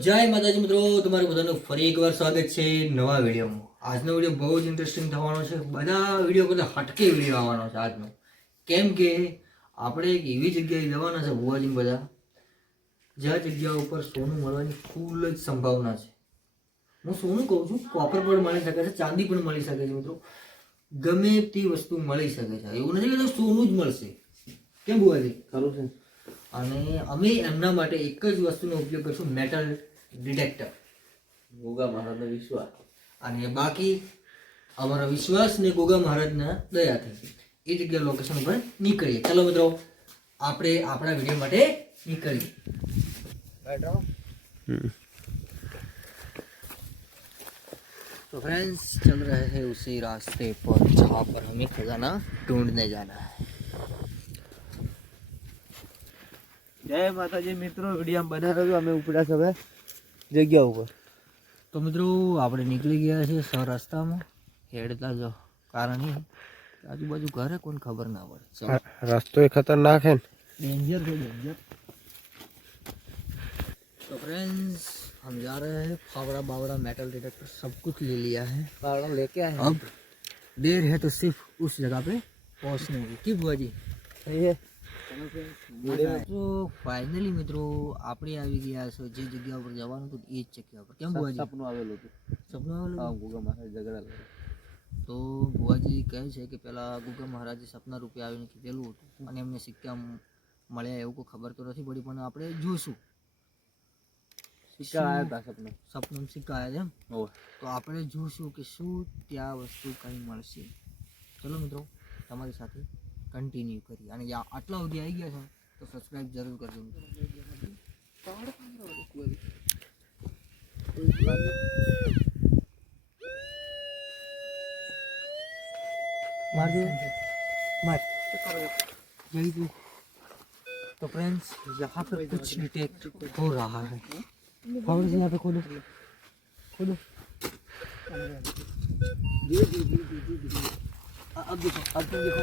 જય માતાજી મિત્રો તમારું બધાનું ફરી એકવાર સ્વાગત છે નવા વિડીયોમાં આજનો વિડીયો બહુ જ ઇન્ટરેસ્ટિંગ થવાનો છે બધા વિડીયો બધા હટકે વિડીયો આવવાનો છે આજનો કેમ કે આપણે એક એવી જગ્યાએ જવાના છે ભુવાજી બધા જ્યાં જગ્યા ઉપર સોનું મળવાની ફૂલ જ સંભાવના છે હું સોનું કહું છું કોપર પણ મળી શકે છે ચાંદી પણ મળી શકે છે મિત્રો ગમે તે વસ્તુ મળી શકે છે એવું નથી કે સોનું જ મળશે કેમ ભુવાજી ખરું છે અને અમે એમના માટે એક જ વસ્તુનો ઉપયોગ કરીશું મેટલ ડિટેક્ટર ગોગા મહારાજનો વિશ્વાસ અને બાકી અમારા વિશ્વાસ ને ગોગા મહારાજના દયાથી એ જગ્યા લોકેશન પર નીકળીએ ચલો મિત્રો આપણે આપણા વિડીયો માટે નીકળીએ तो फ्रेंड्स चल रहे हैं उसी रास्ते पर जहाँ पर हमें खजाना ढूंढने जाना है जय माता जी मित्रों वीडियो हम बना रहे हमें उपड़ा सब है जगह ऊपर तो मित्रों आप निकली गया है सौ रास्ता में हेड़ता जो कारण ही आजू बाजू घर है कौन खबर ना पड़े रास्ते खतरनाक है डेंजर है डेंजर तो फ्रेंड्स हम जा रहे हैं फावड़ा बावड़ा मेटल डिटेक्टर सब कुछ ले लिया है फावड़ा लेके आए अब देर है तो सिर्फ उस जगह पे पहुँचने की बुआ जी सही है મિત્રો ફાઇનલી મિત્રો આપણે આવી ગયા છો જે જગ્યા ઉપર જવાનું હતું એ જ જગ્યા ઉપર કેમ બુવાજી સપનું આવેલું હતું સપનું આવેલું હા ગુગા મહારાજ ઝઘડા તો બુવાજી કહે છે કે પહેલાં ગુગા મહારાજે સપના રૂપે આવીને કીધેલું હતું અને એમને સિક્કા મળ્યા એવું કોઈ ખબર તો નથી પડી પણ આપણે જોશું સિક્કા આવ્યા હતા સપનું સપનું સિક્કા આવ્યા છે એમ તો આપણે જોશું કે શું ત્યાં વસ્તુ કંઈ મળશે ચલો મિત્રો તમારી સાથે कंटिन्यू કન્ટિન્યુ કરી અને આટલા સુધી આવી ગયા तो सब्सक्राइब जरूर कर કરજો मार दे मार यही तो तो फ्रेंड्स यहाँ पर कुछ डिटेक्ट हो रहा है फाउंड से यहाँ पे खोलो खोलो अब देखो अब देखो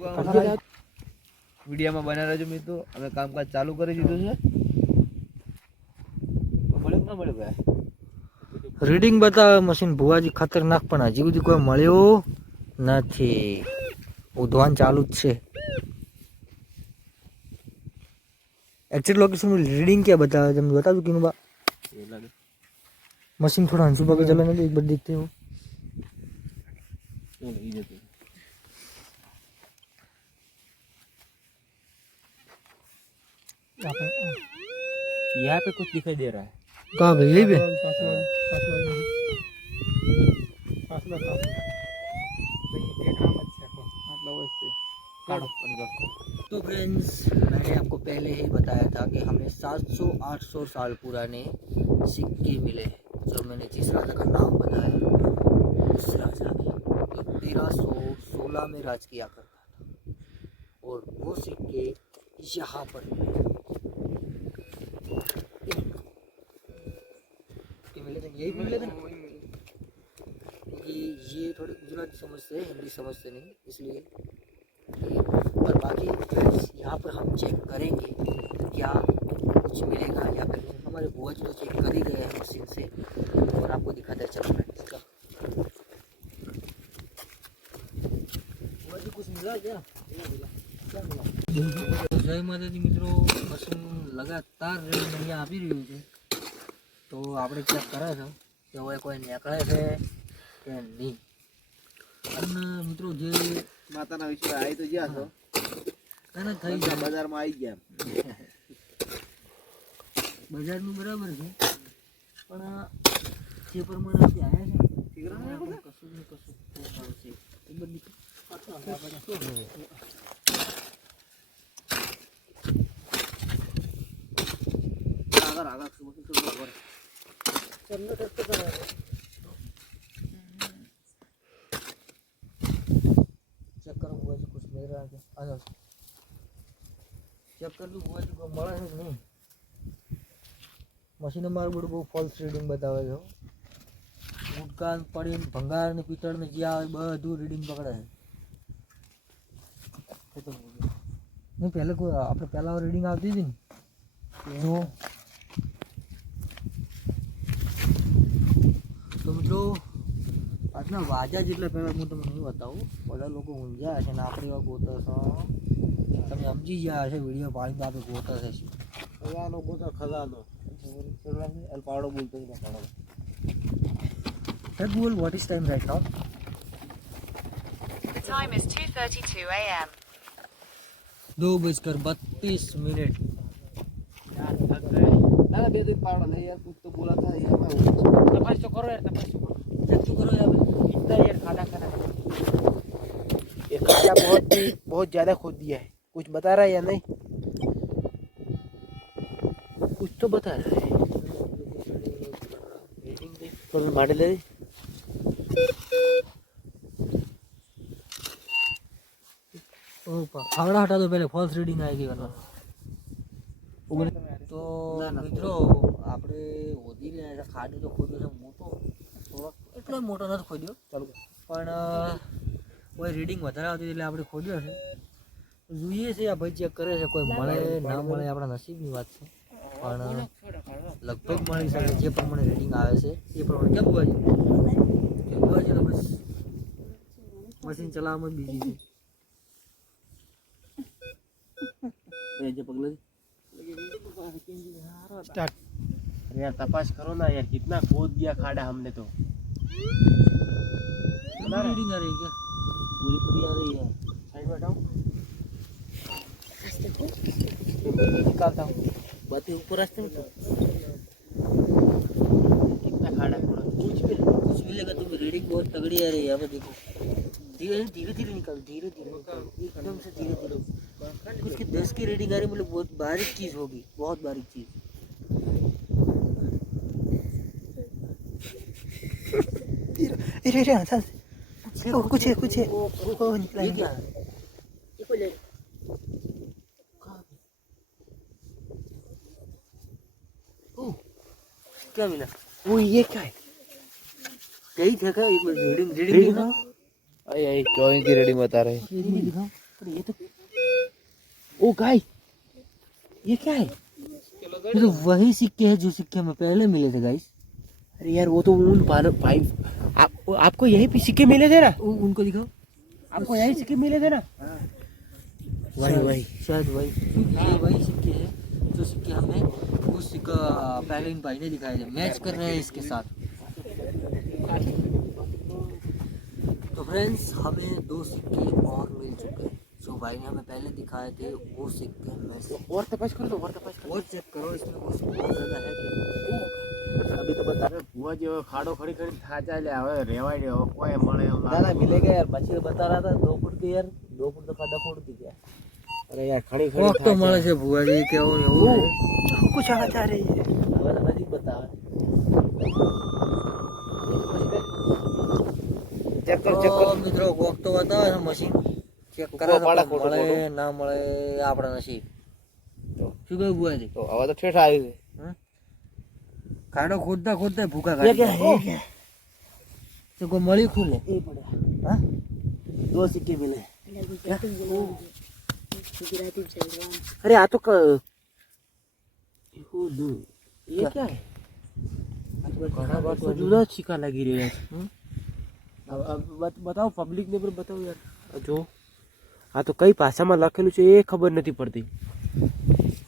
વિડીયામાં બના રહેજો મિત્રો અમે કામકાજ ચાલુ કરી દીધું છે મળ્યો મળ્યો ભાઈ રીડિંગ બતાવે મશીન ભુવાજી ખતરનાક પણ હજી સુધી કોઈ મળ્યો નથી ઉધવાન ચાલુ જ છે એક્ઝેક્ટ લોકેશન રીડિંગ ક્યાં બતાવે તમે બતાવજો કિનુ બા મશીન થોડા હંસુ પગે ચલો નથી એક બાર દેખતે હો हाँ। यहाँ पे कुछ दिखाई दे रहा है कहाँ पे यही पे मतलब तो फ्रेंड्स मैंने आपको पहले ही बताया था कि हमें 700-800 साल पुराने सिक्के मिले जो मैंने जिस राजा का नाम बताया उस राजा ने तेरह सौ सोलह में राज किया करता था और वो सिक्के यहाँ पर मिले यही बोल लेते ये थोड़ी थोड़े गुजराती समझते हैं हिंदी समझते नहीं इसलिए और बाकी यहाँ पर हम चेक करेंगे क्या कुछ मिलेगा या फिर हमारे बुआ जी तो चेक कर ही गए हैं मशीन से और आपको दिखाते हैं चलो मैं इसका बुआ जी कुछ मिला क्या क्या मिला जी मित्रों मशीन लगातार લગાતાર बढ़िया आ भी रही है તો આપણે ચેક કરે છે કે હવે કોઈ નીકળે છે કે નહીં અને મિત્રો જે માતાના વિશે આવી તો ગયા છો અને થઈ ગયા બજારમાં આવી ગયા બજારનું બરાબર છે પણ જે પ્રમાણે આવ્યા છે કશું ને કશું આવશે એ આગળ આગળ અમને દેખતો જ છે ચક્કર હોય છે કુછ મેરા કે આ જો ચક્કર નું હોય તો મરાય ને મશીન માં માર બહુ ફોલ્સ રીડિંગ બતાવે છે હું કાન પડી ને ભંગાર ની પીટળ માં જે આવે બધું રીડિંગ પકડે છે હું પહેલા આપડે પેલા રીડિંગ આવતી જ ને એ જો આજના વાજા જેટલા પહેલાં હું તમને નહીં બતાવું બધા લોકો ઊંઝા છે ને આપણે એવા ગોતર તમે સમજી ગયા છે વિડીયો પાડીને આપણે ગોતર છે પહેલાંનો ગોતર ખલાનો પાડો બોલતો Red Bull, what is time right now? The time is 2:32 a.m. दो बजकर बत्तीस मिनट ના था यार मैं करो यार करो करो यार इतना यार ये बहुत ही बहुत ज़्यादा खोद दिया है कुछ बता रहा है या नहीं कुछ तो बता रहा है तो ले हटा दो पहले फॉल्स रीडिंग आएगी वरना તો મિત્રો આપણે ઓદી રહ્યા ખાડો તો ખોદ્યો છે મોટો થોડોક એટલો મોટો નથી ખોદ્યો ચાલુ પણ કોઈ રીડિંગ વધારે આવતી એટલે આપણે ખોદ્યો છે જોઈએ છે આ ભાઈ ચેક કરે છે કોઈ મળે ના મળે આપણા નસીબની વાત છે પણ લગભગ મળી શકે જે પ્રમાણે રીડિંગ આવે છે એ પ્રમાણે કેમ બુઆજી કેમ બુઆજી તો બસ મશીન ચલાવવામાં બીજી છે પગલે स्टार्ट अरे यार तपास करो ना यार कितना खोद दिया खाड़ा हमने तो रीडिंग आ रही क्या पूरी पूरी आ रही है साइड बैठाओ निकालता हूँ बातें ऊपर रास्ते में तो कितना खाड़ा पड़ा कुछ भी कुछ भी लगा तो रीडिंग बहुत तगड़ी आ रही है अब देखो धीरे धीरे धीरे निकाल धीरे धीरे एकदम से धीरे धीरे उसकी दस की रेडिंग आ रही मतलब बहुत बारीक चीज़ होगी बहुत बारीक चीज़ अरे अरे हाँ सर कुछ है कुछ है ओ निकला निकला क्या मिला वो ये क्या है कई जगह एक रीडिंग रीडिंग रीडिंग अरे क्यों इनकी रीडिंग बता रहे ये तो ओ गाय ये क्या है ये तो वही सिक्के हैं जो सिक्के हमें पहले मिले थे गाइस अरे यार वो तो उन पाइप आप, आपको यही पे सिक्के मिले थे ना उनको दिखाओ आपको यही सिक्के मिले थे ना वही वही शायद वही हाँ, वही सिक्के हैं जो सिक्के हमें उस सिक्का पहले इन भाई ने दिखाए थे मैच कर रहे हैं इसके साथ तो फ्रेंड्स हमें दो सिक्के और मिल चुके हैं सो तो भाई ने हमें पहले दिखाए थे वो सिक्के में से और तपाश कर लो और तपाश कर और चेक करो इसमें कुछ बहुत ज़्यादा है अभी तो बता रहे बुआ जी खाड़ो खड़ी खड़ी खाचा ले आवे रेवाई रे कोई मणे दादा मिलेगा यार मछली बता रहा था दो फुट के यार दो फुट तो खाड़ा फोड़ दी गया अरे यार खड़ी खड़ी तो मणे से बुआ जी क्या हो वो कुछ आ जा रही है दादा जी बता ચેક કરો ચેક કરો મિત્રો વોક તો બતાવે છે મશીન ચેક કરે મળે ના છે ખાડો ખોદતા ખોદતા ભૂખા કાઢી તો કોઈ મળી ખૂલે એ પડે હા દો સિક્કે મિલે આ તો ક ये क्या है जुदा छीका लगी रही है अब अब बताओ पब्लिक ने આ તો કઈ ભાષામાં લખેલું છે એ ખબર નથી પડતી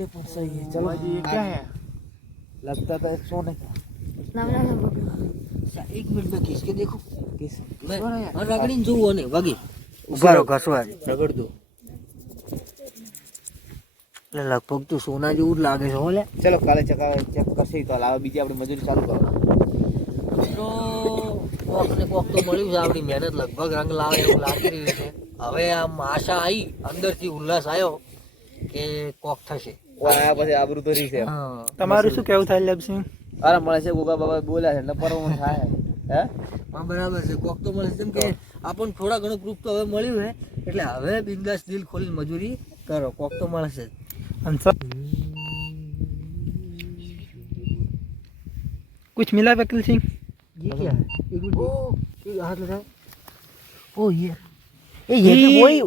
એ પણ સહી હે ચલો जी ये क्या है लगता था सोने का એક મિનિટમાં ખીચકે દેખો મેં રગડીને જોવું અને વગી ઉભા રહો રગડ દો એટલે લગભગ તો સોના જેવું જ લાગે છે હો લે ચલો કાલે ચકાવે ચેક કરશે તો લાવે બીજી આપણે મજૂરી ચાલુ કરવાનું મિત્રો કોક ને કોક તો મળ્યું છે આપણી મહેનત લગભગ રંગ લાવે એવું લાગી રહ્યું છે હવે આમ આશા આવી અંદરથી ઉલ્લાસ આવ્યો કે કોક થશે આયા પછી આબરૂ તો રીસે તમારું શું કેવું થાય લેબસિંહ અરે મળે છે ગોગા બાબા બોલ્યા છે એટલે પરવું થાય હે હા બરાબર છે કોક તો મળે છે કેમ કે આપણને થોડા ઘણો પ્રૂફ તો હવે મળ્યું હે એટલે હવે બિંદાસ દિલ ખોલીને મજૂરી કરો કોક તો મળશે છે कुछ मिला वकील सिंह ये क्या है ओ हाथ लगाओ ओ ये ये भी वही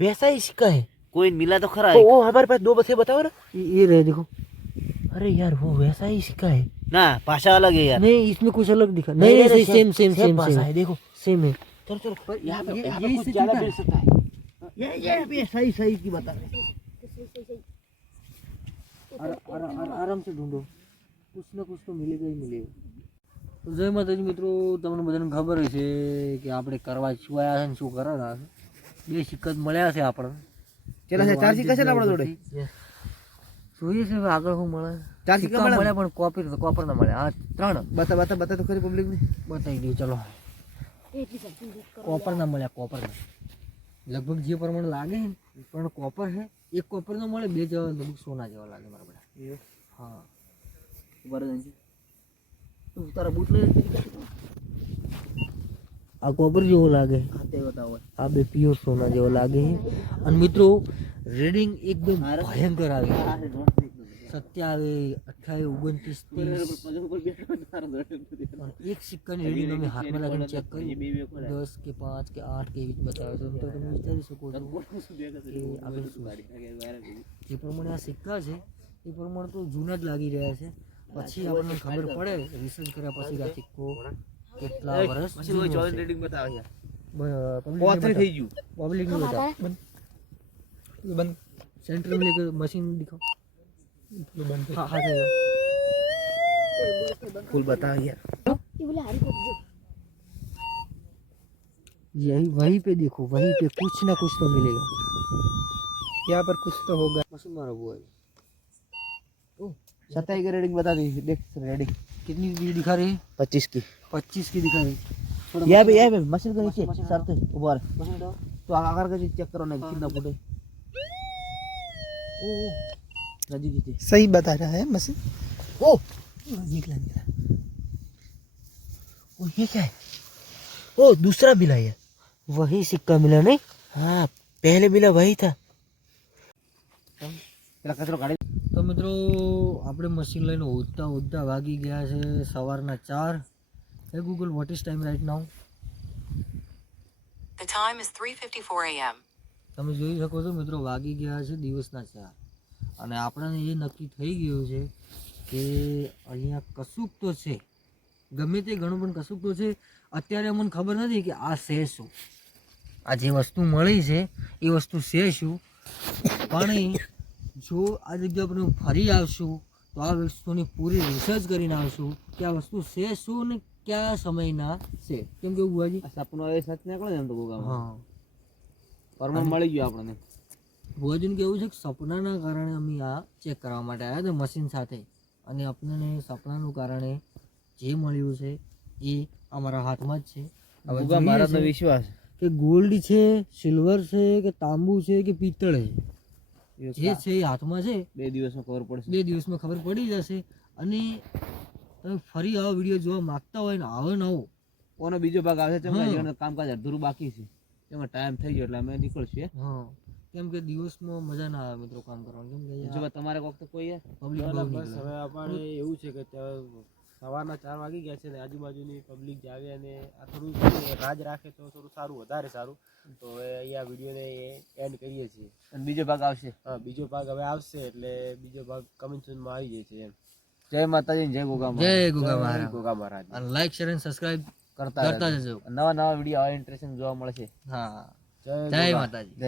वैसा ही सिक्का है कोई मिला तो खरा वो हमारे पास दो बसे बताओ ना ये रहे देखो अरे यार वो वैसा ही सिक्का है ना पाशा अलग है यार नहीं इसमें कुछ अलग दिखा नहीं same same same same same है देखो सेम है चलो चलो यहाँ पे यहाँ पे कुछ ज्यादा मिल सकता है ये ये भी सही सही की बता रहे तो आराम से ढूंढो कुछ ना कुछ तो मिलेगा ही मिलेगा જય માતાજી મિત્રો તમને બધાને ખબર છે કે આપણે કરવા શું આવ્યા છે ને શું કરવાના છે બે શિક્ષક મળ્યા છે આપણને કેટલા છે ચાર શિક્ષક છે આપણા જોડે જોઈએ છે આગળ શું મળે ચાર શિક્ષક મળ્યા પણ કોપી કોપર ના મળે આ ત્રણ બતા બતા બતા તો ખરી પબ્લિક ને બતાવી દઈએ ચલો કોપર ના મળ્યા કોપર ના લગભગ જે પ્રમાણે લાગે છે પણ કોપર છે એક કોપર ના મળે બે જેવા લગભગ સોના જેવા લાગે મારા બધા હા બરાબર છે ઉત્તર બુટલે આવે આ કોબર જો લાગે આતે બતાવો અબે પીયો સોના જો લાગે અને મિત્રો રીડિંગ એકદમ ભયંકર આવે 27 28 29 10 કે 5 કે 8 કે બીચ બતાવો તો હું ચાલ શકો જો આ સુમારી કે પરમણાસ સિક્કા છે કે પરમણ તો જૂના જ લાગી રહ્યા છે પછી આપણને ખબર પડે રિસર્ચ કર્યા પછી કો કેટલા વર્ષ પછી હું જોઈન રેટિંગ બતાવે છે થઈ ગયું પબ્લિક નું બતાવ બંધ બંધ સેન્ટર મે મશીન દેખો ફૂલ બંધ હા હા लेकर मशीन दिखाओ बंद એ બોલે હારી કો જો यही वहीं पे देखो वहीं पे कुछ ना कुछ तो मिलेगा यहाँ पर कुछ तो होगा मशीन मारा हुआ है सतह की रेडिंग बता दी देख रेडिंग कितनी की दिखा रही है पच्चीस की पच्चीस की दिखा रही यह भी यह भी मशीन तो के नीचे सर तो ऊपर तो आकार का चेक करो ना कितना फोटो हाँ। सही बता रहा है मशीन ओ निकला निकला ओ ये क्या है ओ दूसरा मिला है वही सिक्का मिला नहीं हाँ पहले मिला वही था कचरा गाड़ी તો મિત્રો આપણે મશીન લઈને ઉદતા ઉદતા વાગી ગયા છે સવારના ચાર hey Google what is time right now The time is 3:54 a.m. તમે જોઈ શકો છો મિત્રો વાગી ગયા છે દિવસના ચાર અને આપણાને એ નક્કી થઈ ગયું છે કે અહીંયા કશુંક તો છે ગમે તે ઘણું પણ કશુંક તો છે અત્યારે અમને ખબર નથી કે આ છે શું આ જે વસ્તુ મળી છે એ વસ્તુ છે શું પણ જો આ જગ્યા પર હું ફરી આવશું તો આ વસ્તુની પૂરી રિસર્ચ કરીને આવશું કે આ વસ્તુ છે શું ને કયા સમયના છે કેમ કે બુઆજી સપનું આવે સચ ને એમ તો ગોગામાં હા પરમાણ મળી ગયું આપણને ભુવાજીનું કેવું છે કે સપનાના કારણે અમે આ ચેક કરવા માટે આવ્યા હતા મશીન સાથે અને આપણને સપનાનું કારણે જે મળ્યું છે એ અમારા હાથમાં જ છે મારા તો વિશ્વાસ કે ગોલ્ડ છે સિલ્વર છે કે તાંબુ છે કે પિત્તળ છે જે છે એ હાથમાં છે બે દિવસમાં ખબર પડશે બે દિવસમાં ખબર પડી જશે અને તમે ફરી આવો વિડીયો જોવા માંગતા હોય ને આવો ને આવો કોનો બીજો ભાગ આવશે તમે કામકાજ અધૂરું બાકી છે એમાં ટાઈમ થઈ ગયો એટલે અમે નીકળશે કેમ કે દિવસમાં મજા ના આવે મિત્રો કામ કરવાનું કેમ કે તમારે વખત કોઈ પબ્લિક હવે આપણે એવું છે કે ત્યાં સવારના ચાર વાગી ગયા છે ને આજુબાજુની પબ્લિક જાગે અને આ થોડું રાજ રાખે તો થોડું સારું વધારે સારું તો હવે અહીંયા વિડીયોને એન્ડ કરીએ છીએ અને બીજો ભાગ આવશે હા બીજો ભાગ હવે આવશે એટલે બીજો ભાગ કમિંગ સુનમાં આવી જાય છે જય માતાજી જય ગોગા જય ગોગા મહારાજ ગોગા મહારાજ અને લાઈક શેર અને સબસ્ક્રાઇબ કરતા કરતા જજો નવા નવા વિડીયો આવે ઇન્ટરેસ્ટિંગ જોવા મળશે હા જય માતાજી